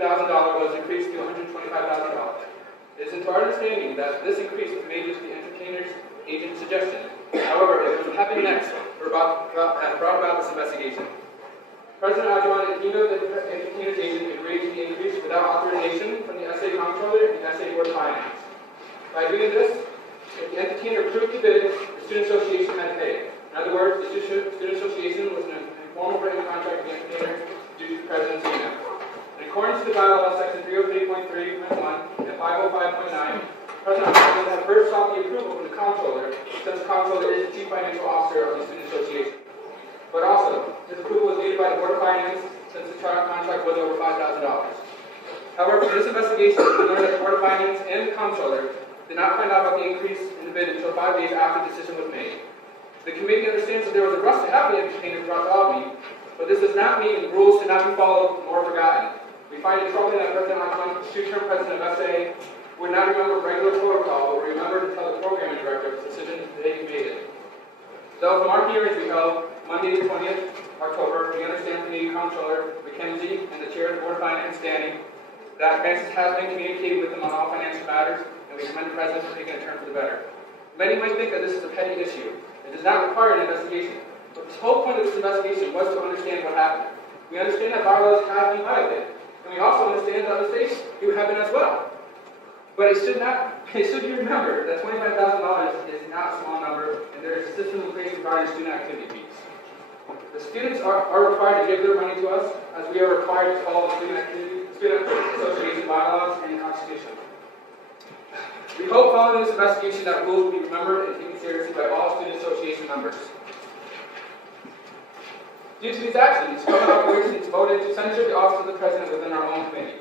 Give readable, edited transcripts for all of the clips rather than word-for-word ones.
was increased to $125,000. It is into our understanding that this increase was made due to the entertainer's agent's suggestion. However, it was what happened next brought about this investigation. President Adjuan and the entertainer's agent agreed to the increase without authorization from the SA Comptroller and the SA Board of Finance. By doing this, if the entertainer approved the bid, the Student Association had to pay. In other words, the Student Association was an informal written contract with the entertainer due to the President's email. In accordance to the bylaw, section 303.3.1 and 505.9, President Adjuan had first sought the approval from the Comptroller, since the Comptroller is the Chief Financial Officer of the Student Association. But also, his approval was needed by the Board of Finance, since the contract was over $5,000. However, from this investigation, we learned that the Board of Finance and the Comptroller did not find out about the increase in the bid until 5 days after the decision was made. The committee understands that there was a rush to have the entertainer brought to Albany, but this does not mean the rules should not be followed nor forgotten. We find it troubling that President Adjuan, two-term president of SA, would not remember regular protocol, but remember to tell the programming director of the decision that he made it. So from our hearings we held Monday the 20th October, we understand from the Comptroller, Mackenzie, and the Chair of the Board of Finance standing, that Francis has been communicating with them on all financial matters, and we commend the President for taking a turn for the better. Many might think that this is a petty issue. It does not require an investigation. But the whole point of this investigation was to understand what happened. We understand that bylaws have been violated, and we also understand that other states do have been as well. But it should be remembered that $25,000 is not a small number, and there is a system in place regarding student activity fees. The students are required to give their money to us, as we are required to follow the Student Association bylaws and Constitution. We hope following this investigation that rules will be remembered and taken seriously by all Student Association members. Due to these actions, Government Operations voted to censure the office of the President within our own committee.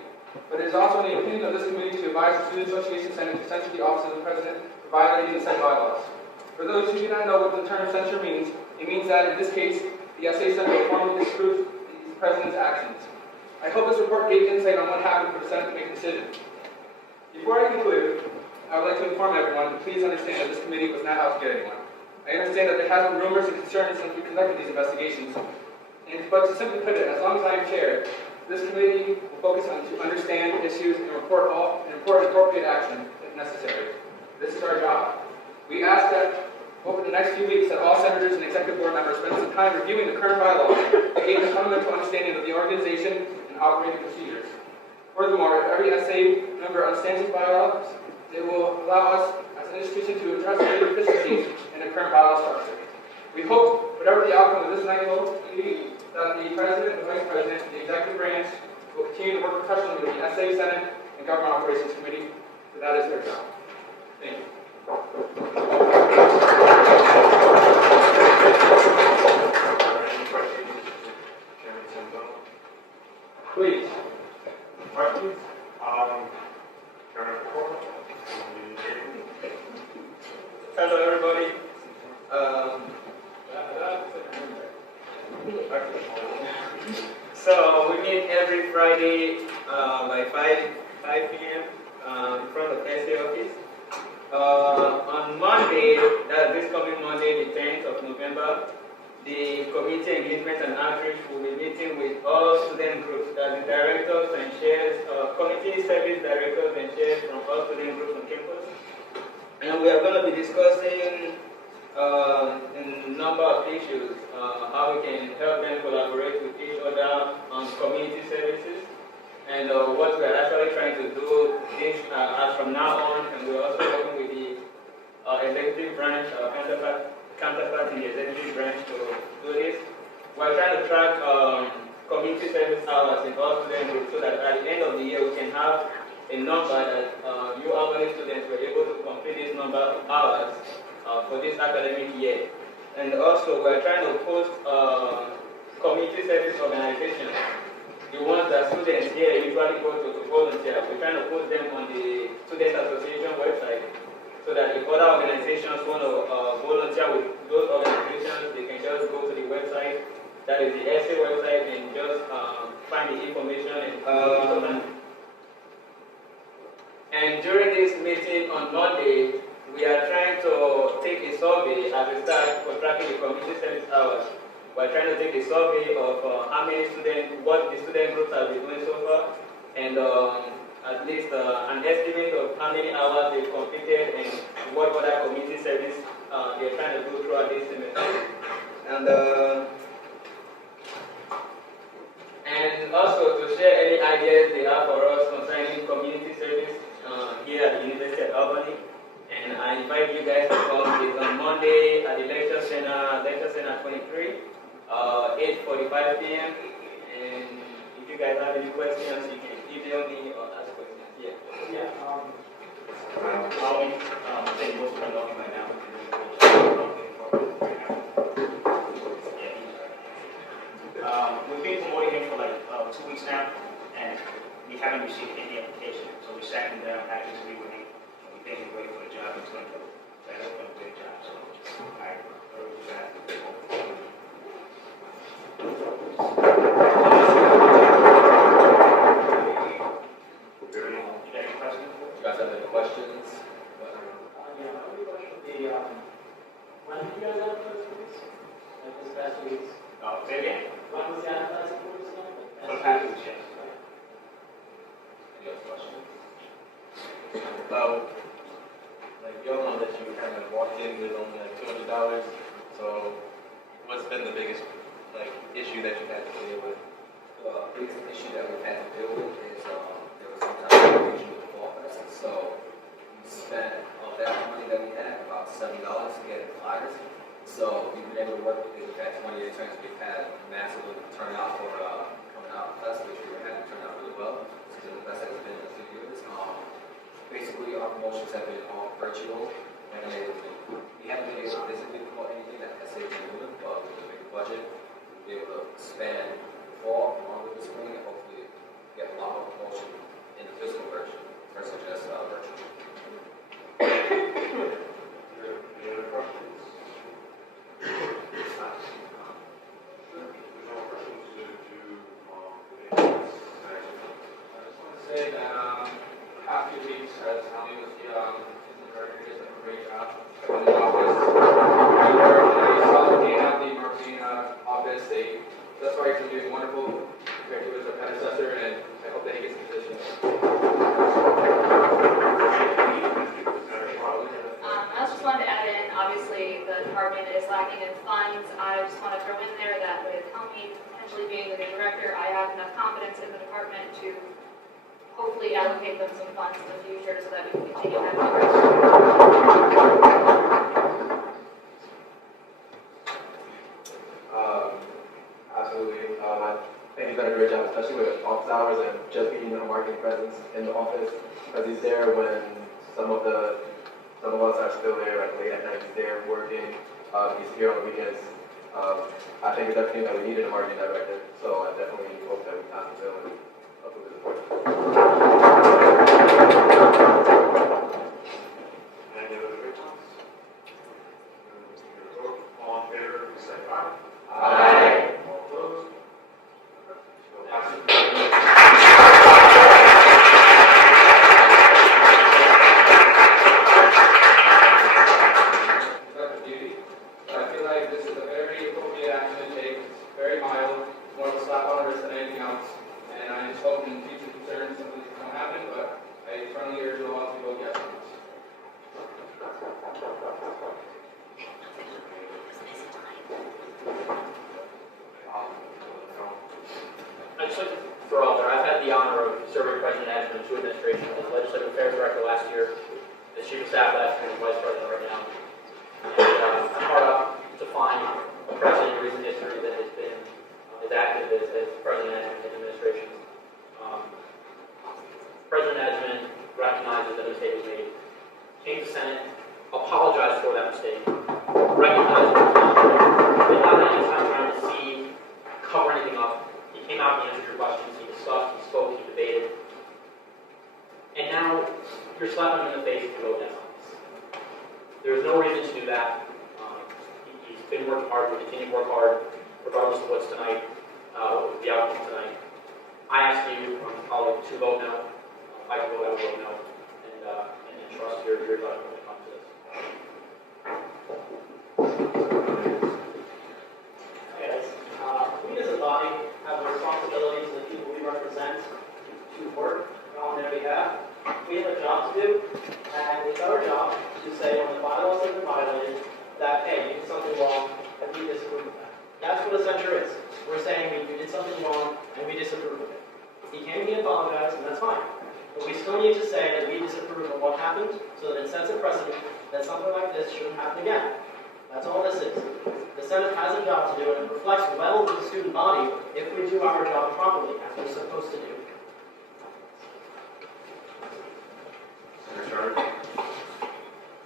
But it is also in the opinion of this committee to advise the Student Association Senate to censure the office of the President for violating the said bylaws. For those who do not know what the term censure means, it means that in this case, the SA Senate will formally disapprove the President's actions. I hope this report gave insight on what happened for the Senate to make a decision. Before I conclude, I would like to inform everyone to please understand that this committee was not out to get anyone. I understand that there have been rumors and concerns since we conducted these investigations. But to simply put it, as long as I am chair, this committee will focus on to understand issues and report appropriate action if necessary. This is our job. We ask that over the next few weeks that all senators and executive board members spend some time reviewing the current bylaws to gain a fundamental understanding of the organization and operating procedures. Furthermore, if every SA member understands these bylaws, it will allow us as an institution to address the deficiencies in the current bylaw structure. We hope, whatever the outcome of this night's vote will be, that the President, the Vice President, and the Executive Branch will continue to work professionally with the SA, Senate, and Government Operations Committee, for that is their job. Thank you. Please. Questions? Hello, everybody. So we meet every Friday by 5 p.m. In front of SA office. On Monday, that's this coming Monday, the 10th of November, the Committee Engagement and Outreach will be meeting with all student groups, that's the directors and chairs, committee service directors and chairs from all student groups on campus. And we are going to be discussing a number of issues, how we can help them collaborate with each other on community services, and what we are actually trying to do this, as from now on. And we're also working with the executive branch, counterpart in the executive branch to do this. We're trying to track community service hours in all student groups so that at the end of the year we can have a number that you Albany students were able to complete this number of hours for this academic year. And also we're trying to post community service organizations, the ones that students here usually go to volunteer. We're trying to post them on the Student Association website so that if other organizations want to volunteer with those organizations, they can just go to the website, that is the SA website, and just find the information. And during this meeting on Monday, we are trying to take a survey as a start for tracking the community service hours. We're trying to take a survey of how many students, what the student groups have been doing so far, and at least an estimate of how many hours they've completed and what other community service they're trying to do throughout this semester. And also to share any ideas they have for us concerning community service here at the University of Albany. And I invite you guys to come. It's on Monday at the Lecture Center 23, 8:45 p.m. And if you guys have any questions, you can email me or ask questions. Yeah. I'll take most of it off right now. We've been promoting him for like 2 weeks now, and we haven't received any application. So we sat him down, had to speak with him, and we think he's ready for the job. He's going to do a great job. So I urge you guys to go. You got any questions? You guys have any questions? Yeah, I have a question. When did you guys advertise for this? Like this past 2 weeks? Oh, say again? When was the advertising for this again? For the past 2 weeks, yes. Any other questions? Like y'all know that you kind of walked in with only like $200. So, what's been the biggest like issue that you've had to deal with? The biggest issue that we've had to deal with is there was some type of confusion with the office. So we spent of that money that we had about $70 to get flyers. So we've been able to work with it. We've had 20 interns. We've had massive turnout for coming out of the fest, which we were having turned out really well. This is the best that it's been in a few years. Basically, our promotions have been all virtual. We haven't been able to physically promote anything that SAP is doing, but with a big budget, we'll be able to expand the fall along with the spring and hopefully get a lot more promotion in the physical version versus just virtual. Any other questions? Say that past few weeks, as Tommy was the director, just done a great job in the office. We worked in a solidly at the marketing office. Thus far, he's been doing wonderful compared to his predecessor, and I hope that he gets the position. I just wanted to add in, obviously, the department is lacking in funds. I just want to throw in there that with Tommy potentially being the new director, I have enough confidence in the department to hopefully allocate them some funds in the future so that we can continue having a great Absolutely. I think he's done a great job, especially with office hours and just being a marketing presence in the office. Because he's there when some of us are still there, like late at night. He's there working. He's here on the weekends. I think it's everything that we need in a marketing director. So I definitely hope that we pass the bill and approve the support. Any other questions? All in favor, please say aye. Aye. All opposed? So passes. Dr. Beauty, but I feel like this is a very appropriate action to take. It's very mild, more of a slap on the wrist than anything else. And I just hope in future concerns something won't happen, but I strongly urge you all to vote yes on this. I'd just like to throw out there, I've had the honor of serving President Adjman in 2 administrations as Legislative Affairs Director last year, as Chief of Staff last year, and Vice President right now. And I'm hard up to find a president in recent history that has been as active as President Adjman in administrations. President Adjman recognizes that a mistake was made, came to the Senate, apologized for that mistake, recognized what was done, did not have any time around to see, cover anything up. He came out, he answered your questions, he discussed, he spoke, he debated. And now you're slapping him in the face if you vote yes on this. There's no reason to do that. He's been working hard, will continue to work hard, regardless of what's tonight, the outcome tonight. I ask you, colleague, to vote no. If I can vote, I will vote no. And trust your judgment when it comes to this. Okay, guys. We as a body have a responsibility to the people we represent to work their behalf. We have a job to do, and it's our job to say when the bylaws have been violated, that, hey, you did something wrong, and we disapprove of that. That's what a censure is. We're saying you did something wrong, and we disapprove of it. He came and he apologized, and that's fine. But we still need to say that we disapprove of what happened, so that it sets a precedent that something like this shouldn't happen again. That's all this is. The Senate has a job to do, and it reflects well to the student body if we do our job properly, as we're supposed to do.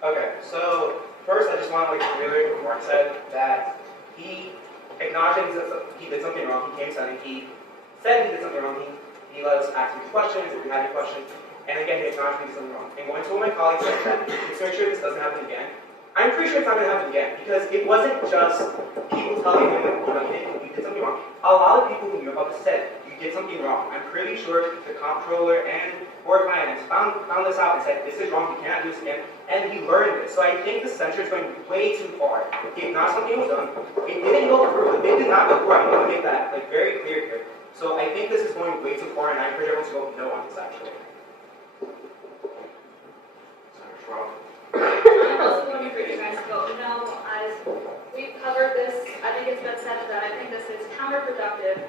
Okay, so first I just want to reiterate what Mark said, that he acknowledged he did something wrong. He came Senate, he said he did something wrong. He let us ask him questions if we had any questions. And again, he acknowledged he did something wrong. And going to one of my colleagues said that, let's make sure this doesn't happen again. I'm pretty sure it's not going to happen again, because it wasn't just people telling him, you did something wrong. A lot of people who knew about this said, you did something wrong. I'm pretty sure the comptroller and Board of Finance found this out and said, this is wrong, you cannot do this again. And he learned this. So I think the censure is going way too far. He acknowledged something was done. It didn't go through. It did not go through. I want to make that very clear here. So I think this is going way too far, and I encourage everyone to vote no on this actually. Senator Schwab. I'm also going to encourage you guys to vote no. As we've covered this, I think it's been said that I think this is counterproductive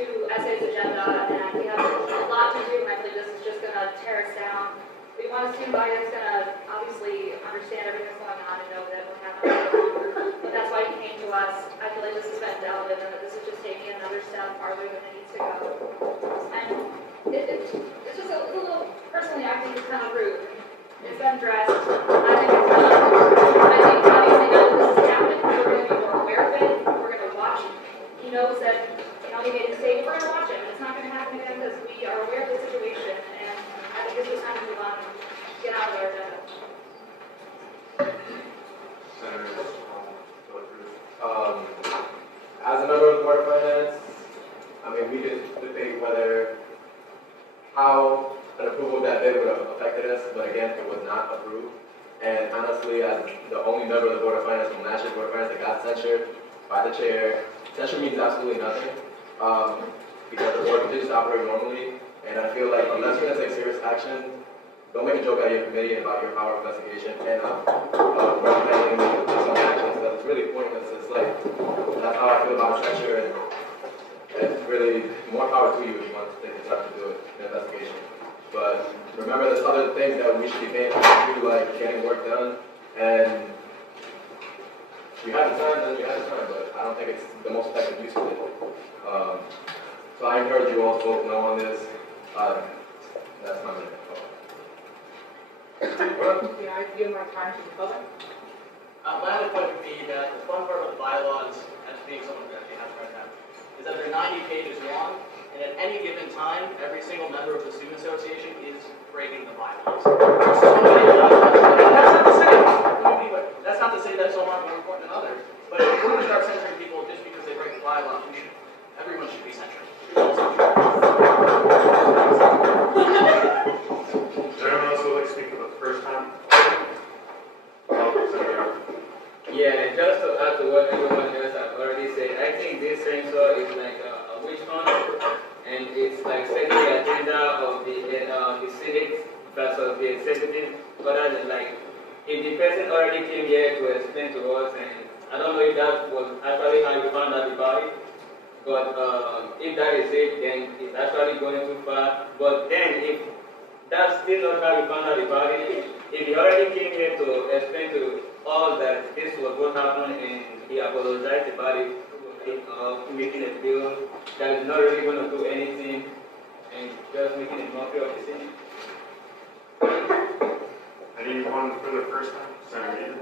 to SA's agenda, and we have a lot to do, and I believe this is just going to tear us down. We want a student body that's going to obviously understand everything that's going on and know that we're having a longer. But that's why he came to us. I feel like this has been dealt with, and that this is just taking another step farther than it needs to go. And it's just a little, personally, I think it's kind of rude. It's been addressed. I think it's done. I think obviously now that this has happened, we're going to be more aware of it. We're going to watch. He knows that, he made a mistake. We're going to watch it. It's not going to happen again because we are aware of the situation. And I think it's just time to move on and get out of our agenda. As a member of the Board of Finance, I mean, we could debate how an approval of that bid would have affected us, but again, it was not approved. And honestly, as the only member of the Board of Finance from last year's Board of Finance that got censured by the chair, censure means absolutely nothing, because the board continues to operate normally. And I feel like unless you're going to take serious action, don't make a joke out of your committee about your power of investigation and recommending some actions, because it's really pointless. It's like, that's how I feel about censure, and it's really more power to you if you want to take the time to do it, an investigation. But remember, there's other things that we should be paying attention to, like getting work done, and you have the time, then you have the time, but I don't think it's the most effective use of it. So I encourage you all to vote no on this. That's my minute. Can I give my time to the public? My other point would be that the fun part of the bylaws, as being someone who actually has right now, is that they're 90 pages long, and at any given time, every single member of the Student Association is breaking the bylaws. That's not to say that some aren't more important than others, but if we're going to start censoring people just because they break the bylaws, everyone should be censored. Does anyone else would like to speak for the first time? Yeah, just to add to what everyone else has already said, I think this censure is like a witch hunt, and it's like setting the agenda of the Senate versus the executive, rather than like, if the person already came here to explain to us, and I don't know if that was actually how you found out about it, but if that is it, then it's actually going too far. But then if that's still not how you found out about it, if he already came here to explain to us that this was what happened and he apologized about it, making a bill that is not really going to do anything and just making a mockery of the thing. Anyone for the first time? Senator Meeting.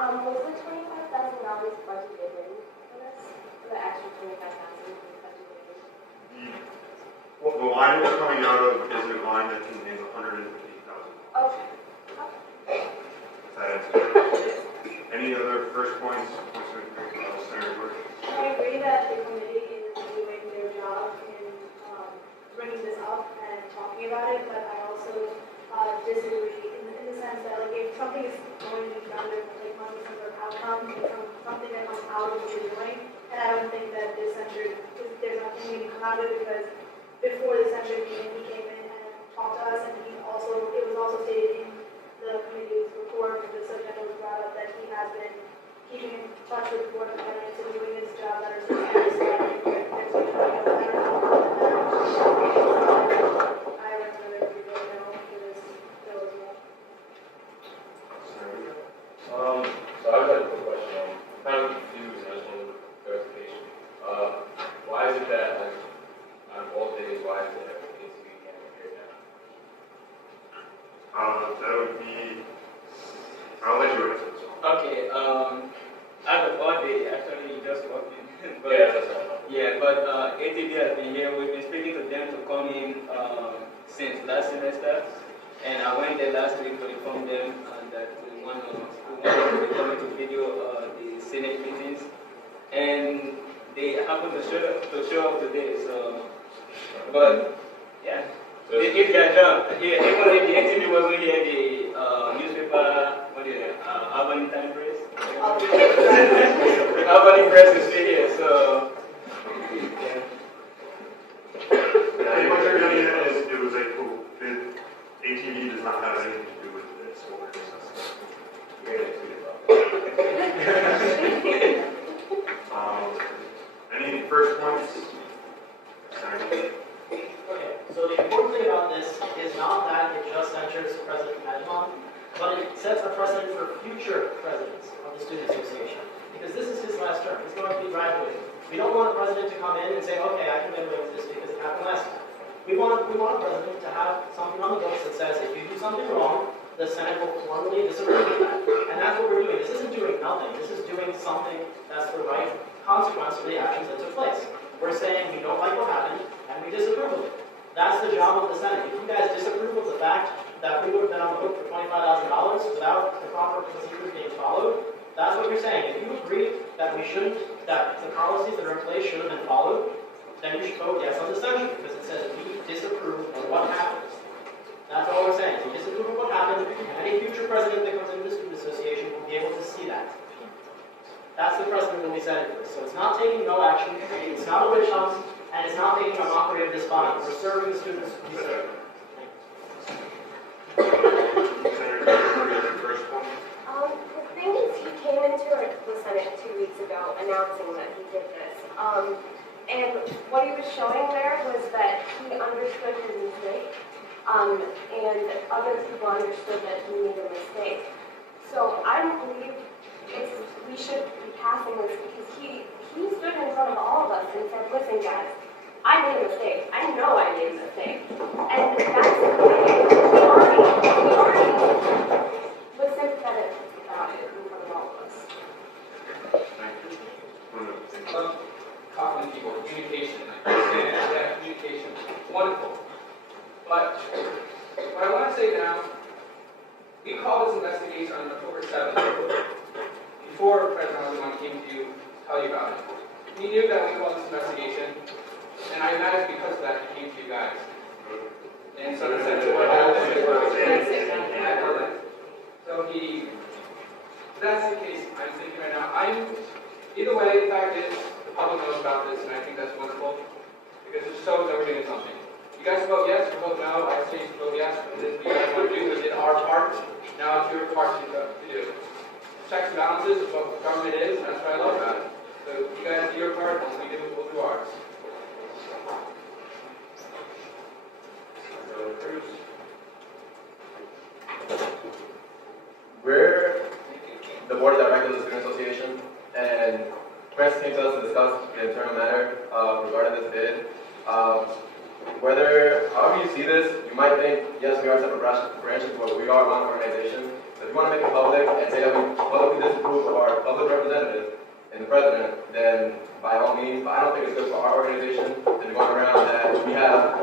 Was the $25,000 budgeted for this? The extra $25,000 budgeted? Well, the line it's coming out of is a line that contains $150,000. Okay. That answers. Any other first points? Senator Burke? I agree that the committee is doing their job in bringing this up and talking about it, but I also disagree in the sense that like if something is going to be done, there's like must be some sort of outcome, something that comes out of what you're doing, and I don't think that this censure, there's nothing going to come out of it because before the censure meeting, he came in and is it that, like, on both days, why is it needs to be cafeteria now? That would be, I'll let you answer this one. Okay, out of all day, actually, you just walked in. But, Yeah, that's right. yeah, but ATD has been here. We've been speaking to them to come in since last semester. And I went there last week to inform them that we want to be coming to video the Senate meetings. And they happened to show up today, so, but, yeah. They did their job. Yeah, even if the ATD wasn't here, the newspaper, what is it, Albany Time Press? Albany Press is still here, so, yeah. What you're getting at is it was a cool, ATV does not have anything to do with this or business. You're gonna tweet about it. Any first points? Sorry. Okay, so the important thing about this is not that it just censures President Majman, but it sets a precedent for future presidents of the Student Association. Because this is his last term. He's going to be graduating. We don't want a president to come in and say, okay, I can get away with this because it happened last time. We want a president to have something on the books that says if you do something wrong, the Senate will formally disapprove of that. And that's what we're doing. This isn't doing nothing. This is doing something that's the right consequence for the actions that took place. We're saying we don't like what happened, and we disapprove of it. That's the job of the Senate. If you guys disapprove of the fact that we would have been on the hook for $25,000 without the proper procedures being followed, that's what you're saying. If you agree that we shouldn't, that the policies that are in place should have been followed, then you should vote yes on the censure, because it says we disapprove of what happened. That's all we're saying. We disapprove of what happened, and any future president that comes into the Student Association will be able to see that. That's the precedent we'll be setting for. So it's not taking no action, it's not a witch hunt, and it's not making a mockery of this body. We're serving the students we serve. Senator, first point. The thing is, he came into the Senate 2 weeks ago announcing that he did this. And what he was showing there was that he understood his mistake, and other people understood that he made a mistake. So I don't believe we should be passing this because he stood in front of all of us and said, listen guys, I made a mistake. I know I made a mistake. And that's the thing. We already was sympathetic about it in front of all of us. Talking to people, communication, understanding that communication, wonderful. But what I want to say now, we called this investigation on October 7th, before President Osman came to tell you about it. He knew that we called this investigation, and I imagine because of that, he came to you guys. And so the sense of what happened. So that's the case I'm thinking right now. Either way, the fact is, the public knows about this, and I think that's wonderful, because it shows that we're doing something. You guys vote yes, or vote no, I say you vote yes, but if you guys want to do, we did our part, now it's your part to do. Checks and balances is what government is, and that's what I love about it. So you guys do your part, and we'll do ours. We're the board of directors of the Student Association, and Chris came to us to discuss the internal matter regarding this bid. However you see this, you might think, yes, we are separate branches, but we are one organization. So if you want to make it public and say that we publicly disapprove of our public representative and the president, then by all means, but I don't think it's good for our organization to be going around that we have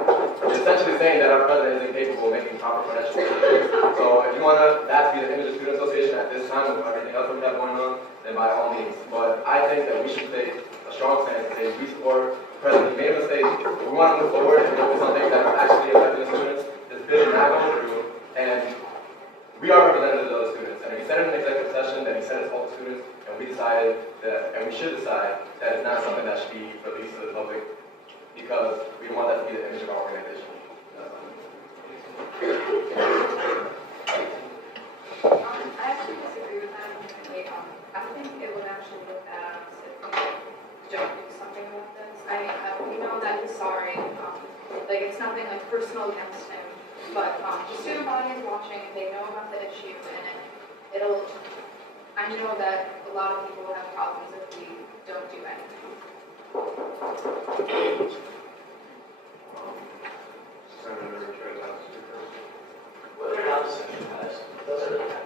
essentially saying that our president is incapable of making proper financial decisions. So if you want that to be the image of the Student Association at this time with everything else that we have going on, then by all means. But I think that we should take a strong stance and say we support the president. He made a mistake. We want to move forward and go with something that will actually affect the students. This bill is not going through, and we are representatives of the students. And if he said in an executive session that he said it's all the students, and we decided that, and we should decide that it's not something that should be released to the public because we don't want that to be the image of our organization. I actually disagree with that. I think it would actually look bad if we don't do something about this. I mean, we know that he's sorry. Like, it's nothing like personal against him. But the student body is watching, and they know about the issue, and I know that a lot of people will have problems if we don't do anything. Senator Judicial. Whether or not the censure has, doesn't really matter.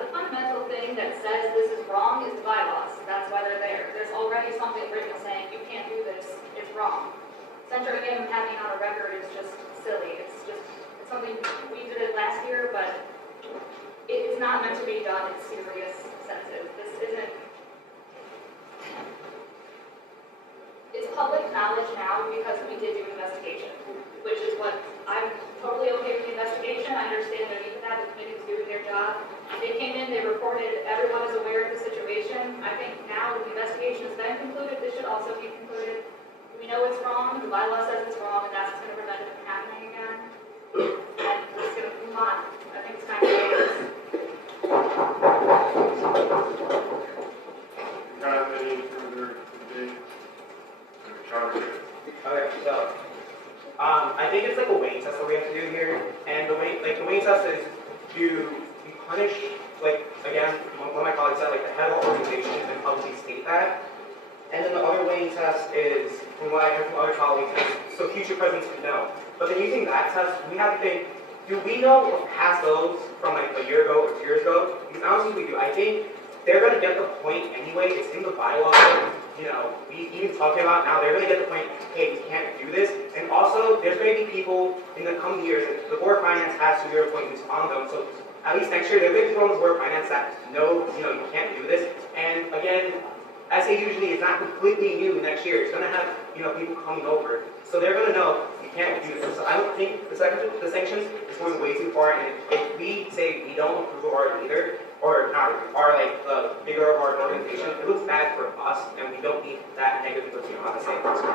The fundamental thing that says this is wrong is the bylaws. That's why they're there. There's already something written saying you can't do this, it's wrong. Censure, again, having it on a record is just silly. It's something, we did it last year, but it's not meant to be done in serious senses. This isn't, it's public knowledge now because we did do an investigation, which is what, I'm totally okay with the investigation. I understand the need for that. The committee's doing their job. They came in, they reported, everyone is aware of the situation. I think now that the investigation has been concluded, this should also be concluded. We know it's wrong, the bylaw says it's wrong, and that's what's going to prevent it from happening again. And we're just going to move on. I think it's time to do this. Got any further debate? Charlie? Okay, so, I think it's like a weighing test that we have to do here, and the weighing test is, do you punish, like, again, one of my colleagues said, like, the head of the organization and publicly state that, and then the other weighing test is, from what I heard from other colleagues, is so future presidents can know. But then using that test, we have to think, do we know or pass those from like a year ago or 2 years ago? Because I don't think we do. I think they're going to get the point anyway. It's in the bylaw. You know, we even talking about now, they're going to get the point, hey, we can't do this. And also, there's going to be people in the coming years, the Board of Finance has 2 year appointments on them. So at least next year, there'll be people on the Board of Finance that know, you can't do this. And again, I say usually it's not completely new next year. It's going to have, people coming over. So they're going to know you can't do this. So I don't think the sanctions is going way too far. And if we say we don't approve of our leader, or not, or like the bigger of our organization, it looks bad for us, and we don't need that negativity on the same person.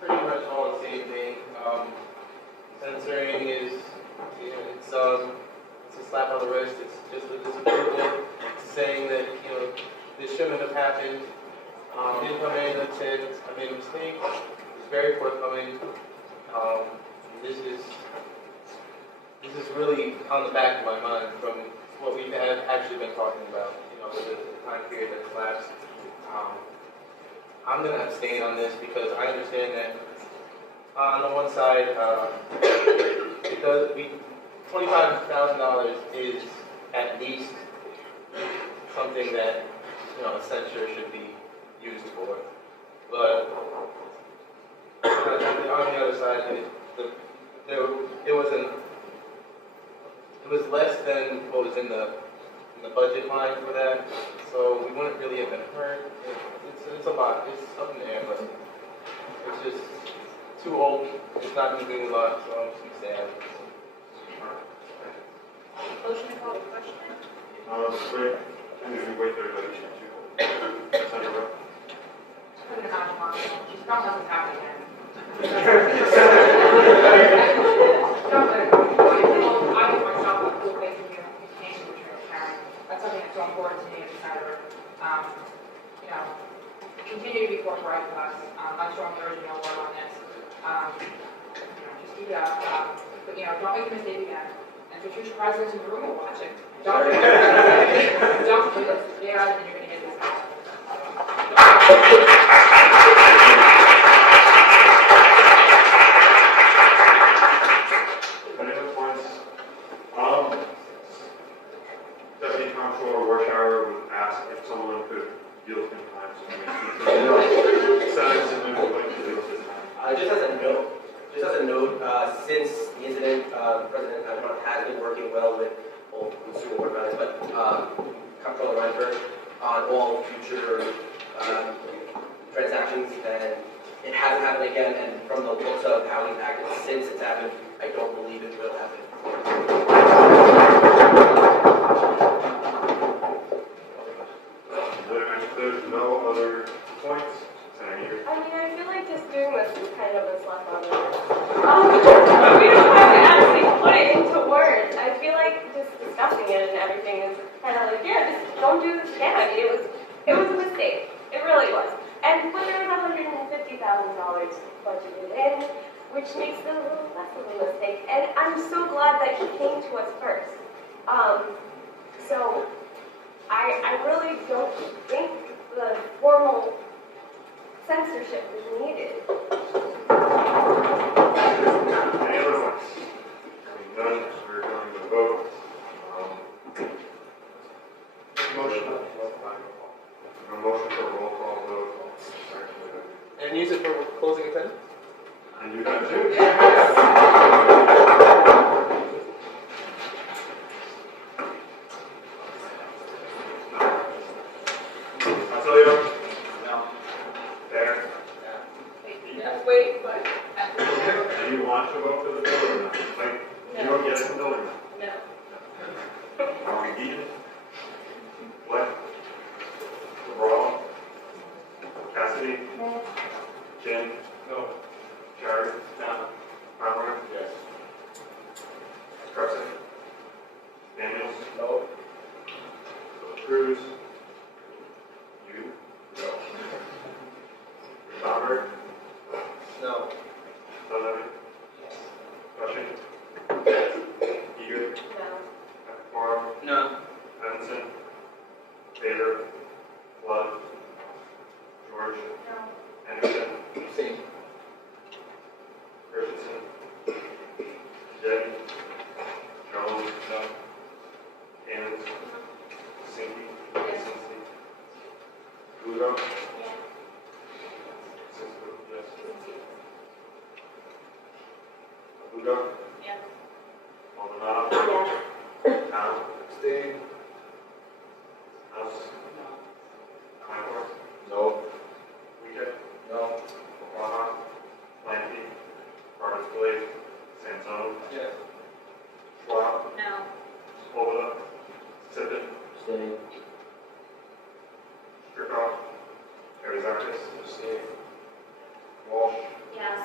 Pretty much all the same thing. Censoring is, it's a slap on the wrist. It's just a disapproval. It's saying that this shouldn't have happened. Didn't come in and said I made a mistake. It's very forthcoming. This is really on the back of my mind from what we have actually been talking about. With the time period that's lapsed. I'm going to abstain on this because I understand that on the one side, because $25,000 is at least something that a censure should be used for. But on the other side, it was less than what was in the budget line for that, so we wouldn't really have been hurt. It's a lot. It's up in the air, but it's just too old. It's not going to do a lot, so I'm just sad. Motion to call the question? Great. And if we wait there, Senator Rowe. Put it on tomorrow. She's not nothing's happening again. I think myself, a cool way to be transparent. That's something that's so important to me as a senator. Continue to be forthright with us. I'm strong urging no more on this. Just do that. But don't make a mistake again. And for future presidents in the room are watching. Don't do this. Yeah, and you're going to get this house. Any other points? Deputy Comptroller Warshauer would ask if someone could yield him time so we can Senate and then we'd like to yield his time. Just as a note, since the incident, President Trump has been working well with both consumer board members, but Comptroller Reinberg on all future transactions, and it hasn't happened again. And from the looks of how he's acted since it's happened, I don't believe it will happen. There's no other points? I feel like just doing this is kind of a slap on the wrist. We don't have to actually put it into words. I feel like just discussing it and everything is kind of like, yeah, just don't do this again. I mean, it was a mistake. It really was. And but there was $150,000 budgeted in, which makes it a little less of a mistake. And I'm so glad that he came to us first. So I really don't think the formal censorship is needed. Any other ones? Seeing none, we're going to vote. Motion. A motion for a roll call vote. And use it for closing attendance? And you got two? Attilio? No. There? Wait, but. Do you want to vote for the bill or not? Like, you don't get it from bill or not? No. Are we Eaton? What? Cabral? Cassidy? No. Jim? No. Jared? No. Conrad? Yes. Carson? Daniels? No. Cruz? You? No. Bamber? No. Donovan? Rushing? Eager? No. Moore? No. Evanson? Taylor? Flood? George? No. Anderson? Same. Christensen? Jettie? Jones? No. Cannon? Sinky? Yes. Lugo? Yeah. Sisko? Yes. Lugo? Yes. Maldonado? Yeah. Town? Stay. House? Myers? No. Weekend? No. Oklahoma? Lanty? Carter's Blade? Sanzone? Yes. Schwab? No. Svoboda? Tippin? Stay. Strickhoff? Arizakis? Stay. Walsh? Yes.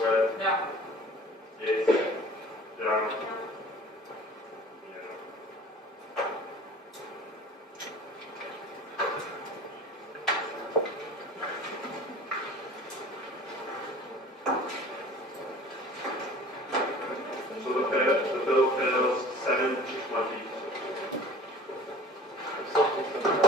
Webb? No. Yates? Young? No. So the bill fails 7-20. I'm still thinking about